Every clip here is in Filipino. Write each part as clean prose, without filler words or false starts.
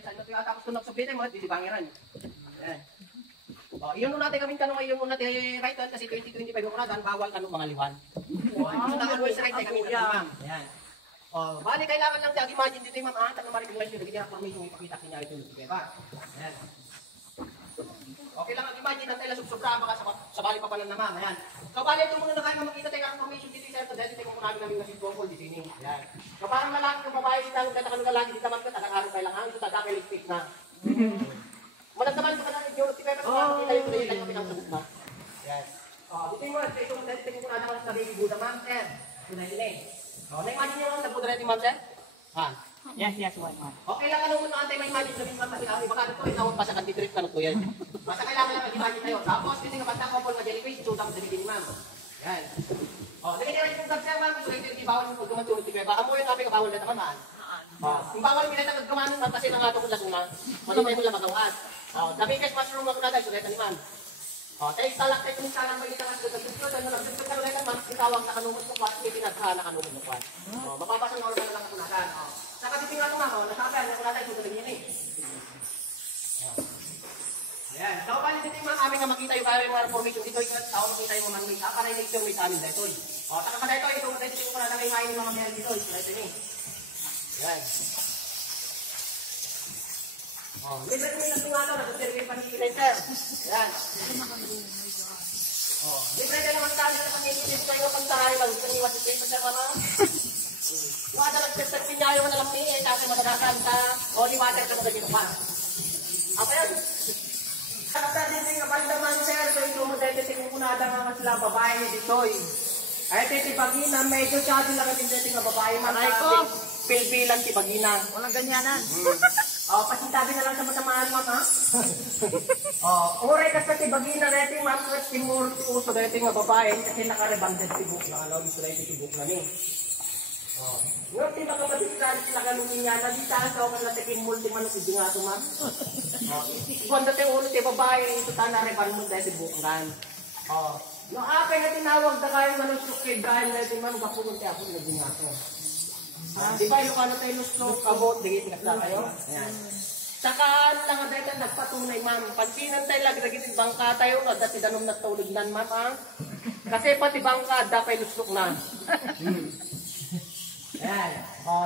Tapos kung nagsabihin mo, disibangiran. Ayan. Iyon nun natin kaming kanong iyon nun natin right hand kasi 2025 mo na dan bawal kanong mga liwan. So naka-voice right hand kami ma'am. Ayan. Bali kailangan lang diag imagine dito ma'am tanong ma-regulation dito na formation ipakita niya ito di ba? Ayan. Okay lang imagine ang tela subsobra baka sa bali pa pala na ma'am. Ayan. So bali ito muna na kayo makita tayo ang formation dito sir to dito kung namin namin kasi tungkol dito ni. Ayan. So parang lalaki ng babae sila ng kanang lalaki dito man ka taga-araw pa lang ang so taga electric na. Malamdaman ko na ng Europe, pero kung kita yung pinili kami ng sabuk na. Yes. Dito yung mga ito, tingin ko na sa baby Buddha, ma'am, sir. Tunay din eh. Na-imagine nyo lang sa Buddha natin, ma'am, sir? Ha? Yes, why not? Okay lang, ano muna antay ma-imagine sabihin, ma'am, kasi baka ito, inawag pa sa kanti-trip ka na ito yan. Basta kailangan lang mag-imagine tayo. Tapos, kasi nga basta couple na jellyfish, suda ko sa bikini, ma'am. Yan. Lagyan nyo yung sir, ma'am, so ito yung ibawal yung pagkumansunod, kaya amo yun, namin kabawal na naman, ma'am. Yung bawal pinatang nagkumanon, ma'am, kasi nangato ko sa suna, malumay mo lang magawas. The biggest mushroom ako natin, sulit ni ma'am. Tayo talak tayo kung saan ang may itangas ko. Nagsusunod ka ulit ma'am, itawag na kanumot mo kwan, may pinagka na kanumot mo kwan. Mapapasang na ulit na lang ako natin. Saka dito nga ma'am, nasabi, ako natin, sulit niya eh. Ayan. So, bali dito ma'am, aming nga makita yung kaya yung mga formation dito, tao makita yung mga may para yung nature may sa amin dito. Saka pa dito, ito ko na lang yung mga meron dito. Ito ni. Ayan. Libre kami ng tungato, nag-survey pa ni sir. Yan. Libre ka naman tayo sa pangingin kayo pagtaray lang. Kaniwas si sir, mama. Wala nag-survey pinyayo na lang niya, kasi madagasan ka, holy water ka na ganyan pa. Apa yan? Kapta din yung kapandaman, sir, so ito mo dahil tingin ko na nga sila babae ni Ditoy. Ay, titipagina, medyo siya din lang ang tindating nga babae. Manay ko, pilbilan tibagina. Walang ganyanan. Pasintabi na lang sa matamaan, ma'am, ha? Uray ka sa tibagina natin, ma'am, at timur, uso natin nga babae, kasi nakarebanded tibuk na, alam, ito na ito tibuk na ni. Ngayon, tinakapatikan sila kanungin niya, nabitahan sa ako na tikin multi manok, hindi nga ito, ma'am. Isikwan natin ulo, ti babae, ito ta narebanded dahil tibuk na. Noong apay na tinawag na kayo manusok kay Brian natin, ma'am, kapunod tayo ako na hindi nga ito. Di ba yung ano tayo nusok, abot, digit na kayo? Ayan. Saka lang ang dahil nagpatunay, ma'am. Pansinan tayo lagi-lagi bangka tayo, dati danom natulog nan, ma'am, ha? Kasi pati bangka, dapay nusok na. Ayan.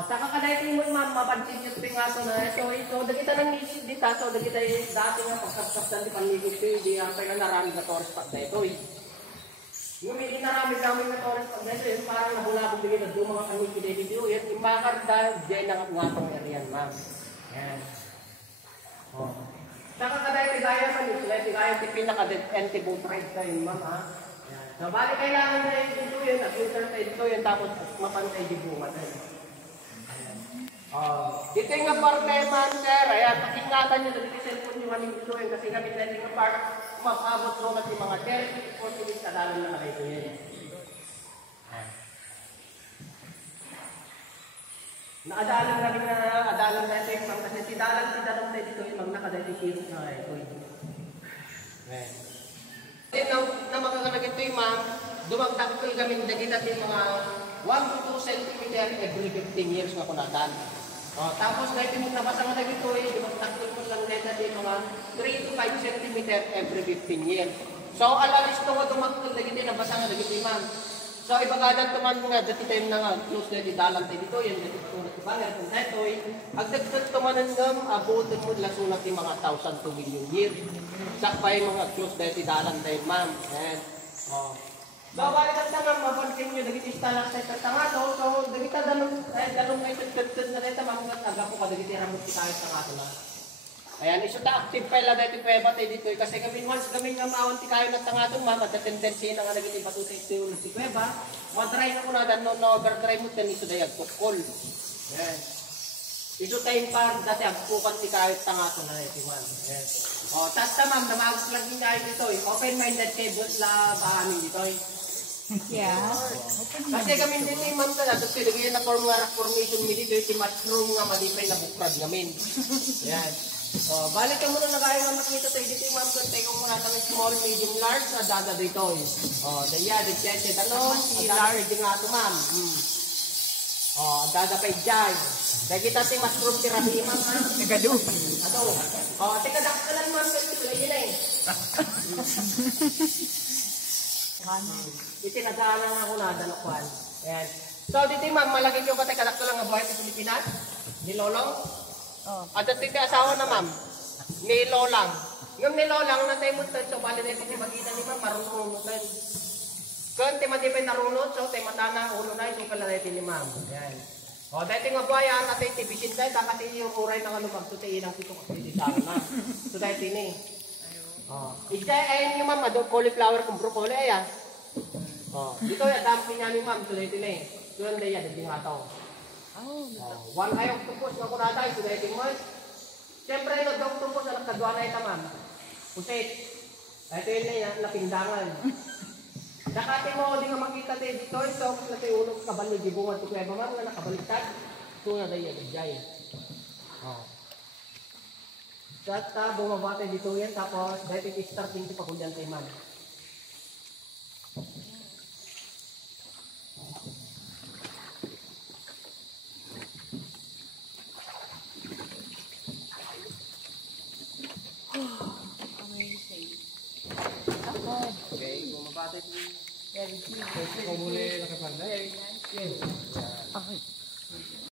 Saka kadahit mo, ma'am, mapansin yung pingaso na ito, dagita ng nisip dito, so dagita yung dati nga pagkapsapsan di panligid ito, di ang kaya narami na toros pag na ito, yung may dinarami namin na toros pag na ito, yung parang nabulabog din ito, yung mga kanyang pinibidyo, yung bakar dahil dyan ang uwatong area, ma'am. Ayan. Saka kadahit tigaya pa nito, tigaya tipin na anti-boat ride kayo, ma'am, ha? So, bali kailangan na yung dito yun, at-filter tayo dito yun, tapos mapantay di bunga tayo. Dito yung apartment, sir, ayan, pakingatan nyo, dito yung cellphone nyo kami dito yun, kasi kami tayo yung apart, mapabot mo kasi mga 30 40 sa dalan na ito yun. Naadalan namin na adalan natin, kasi si dalan tayo dito yung mag nakadetikiros na ito yun. Then, na makakalagat ito yung ma'am, dumagdag ko yung gamin dagit natin mga 1 to 2 cm every 15 years na kunatan. Tapos, dahil yung nabasa nga dagit ito, dumagdag ko lang natin mga 3 to 5 cm every 15 years. So, alalis ito nga dumagdag dagit ito, nabasa nga dagit ito ma'am. So, ibagadan ito man nga, dati tayo na nga, close na dalang tayo dito, yan, dati ito na ibanger, kung ito, agdagdag ito man nga, abutin mo lang sunat yung mga 1,000 to million years. Sakpay mga close na ito dalang tayo, ma'am. Ayan. So, balikan sa ma'am, mapansin nyo, dagit istalak sa itang tangato, so, dagit na dalong ngayon, tagtagtag na ito, ma'am, aga po ka, dagit iramot si tayo tangato na. Ayan, iso ta active file na dito kuweba tayo dito kasi kami once kami nga maawon ti kayo na tangatong mama at tendency na nga naging patutay ito yung si kuweba matry na ko na dan no overdrive mo tan iso dayag tukol. Ayan. Iso tayong par dati agpukan ti kayo tangatong na ito man. Ayan. Tasta ma'am, namagos lang din kayo dito open-minded cable la ba amin dito Yeah. Kasi kami dito yung ma'am na kasi lagyan na formation mi dito yung mushroom nga malipay na bukrad namin. Ayan. Balik ka muna na kaya nga makita tayo dito yung ma'am kung tayo muna namin small, medium, large na dada dito. Daya, dito, ano, large din nga ito ma'am. Oh, ang dadapay dyan. Dahil kita si mushroom therapy, ma'am, ha? Nagado. Ato. Oh, tika daktalan, ma'am, kasi tuloy yun eh. Itinadaanan ako na, dalakwan. Ayan. So, dito, ma'am, malagay nyo ba tayo kadaktalan nga buhay sa Pilipinas? Ni Lolong? Oh. At dito asawa na, ma'am. Ni Lolang. Yung ni Lolang, natay mo ito, so, bali na yung magkita ni ma'am, marunong na. Kung timatipay narunod, so, tayo matana, ulo na, so, kalaratin ni ma'am. Ayan. O, dahil nga buhayan, natin tibisin tayo, kakati yung uray ng alumag, so, tayo ilang pito kasi sa akin, ma'am. So, dahil tini. O, ayun yung ma'am, cauliflower kung broccoli, ayan. O, dito, dami niya ni ma'am, so, dahil tini. So, hindi yan, hindi nga ito. One eye octopus, nga kunatay, so, dahil mo. Siyempre, nag-octopus na nagkadwa na ito, ma'am. Pusit. Ito yun na yan, napindangan. Nakati mo, di nga makita tayo dito, so, na tayo unong kabalik, di bungan ito kaya ba, ma'am, nga nakabaliktad. Ito nga tayo, nagjay. So, at bumaba tayo dito yan, tapos, dahil ito starting ito pakulyan tayo, ma'am. Amazing. Okay, bumaba tayo. Very cute. Ikaw muli nakapanda. Very nice. Yes. Okay.